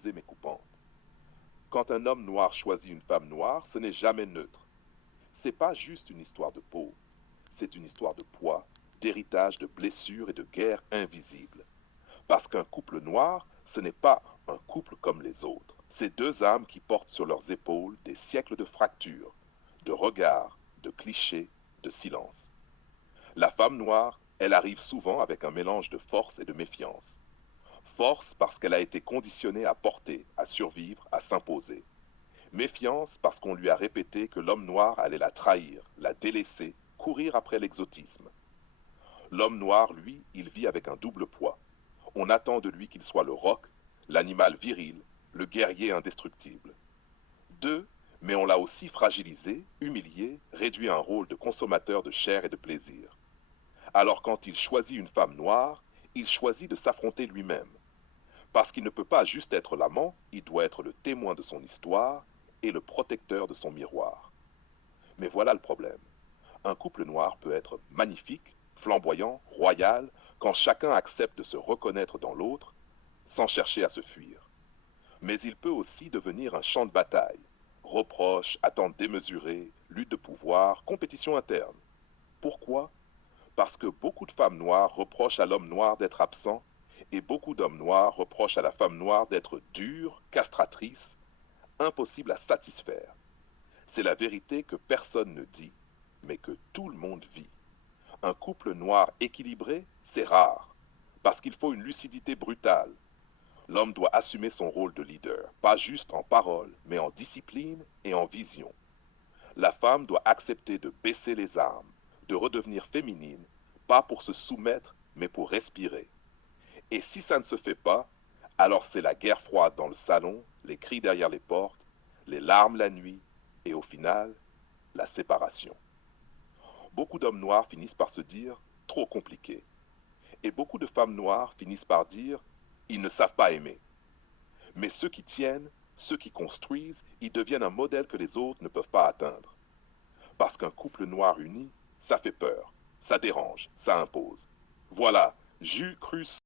nausée mais coupante. Quand un homme noir choisit une femme noire, ce n'est jamais neutre. C'est pas juste une histoire de peau, c'est une histoire de poids, d'héritage, de blessures et de guerres invisibles. Parce qu'un couple noir, ce n'est pas un couple comme les autres. C'est deux âmes qui portent sur leurs épaules des siècles de fractures, de regards, de clichés, de silence. La femme noire, elle arrive souvent avec un mélange de force et de méfiance. Force parce qu'elle a été conditionnée à porter, à survivre, à s'imposer. Méfiance parce qu'on lui a répété que l'homme noir allait la trahir, la délaisser, courir après l'exotisme. L'homme noir, lui, il vit avec un double poids. On attend de lui qu'il soit le roc, l'animal viril, le guerrier indestructible. Deux, mais on l'a aussi fragilisé, humilié, réduit à un rôle de consommateur de chair et de plaisir. Alors quand il choisit une femme noire, il choisit de s'affronter lui-même. Parce qu'il ne peut pas juste être l'amant, il doit être le témoin de son histoire et le protecteur de son miroir. Mais voilà le problème. Un couple noir peut être magnifique, flamboyant, royal, quand chacun accepte de se reconnaître dans l'autre, sans chercher à se fuir. Mais il peut aussi devenir un champ de bataille. Reproches, attentes démesurées, lutte de pouvoir, compétition interne. Pourquoi? Parce que beaucoup de femmes noires reprochent à l'homme noir d'être absent et beaucoup d'hommes noirs reprochent à la femme noire d'être dure, castratrice, impossible à satisfaire. C'est la vérité que personne ne dit, mais que tout le monde vit. Un couple noir équilibré, c'est rare, parce qu'il faut une lucidité brutale. L'homme doit assumer son rôle de leader, pas juste en parole, mais en discipline et en vision. La femme doit accepter de baisser les armes, de redevenir féminine, pas pour se soumettre, mais pour respirer. Et si ça ne se fait pas, alors c'est la guerre froide dans le salon, les cris derrière les portes, les larmes la nuit, et au final, la séparation. Beaucoup d'hommes noirs finissent par se dire trop compliqué. Et beaucoup de femmes noires finissent par dire ils ne savent pas aimer. Mais ceux qui tiennent, ceux qui construisent, ils deviennent un modèle que les autres ne peuvent pas atteindre. Parce qu'un couple noir uni, ça fait peur, ça dérange, ça impose. Voilà, Jus Crus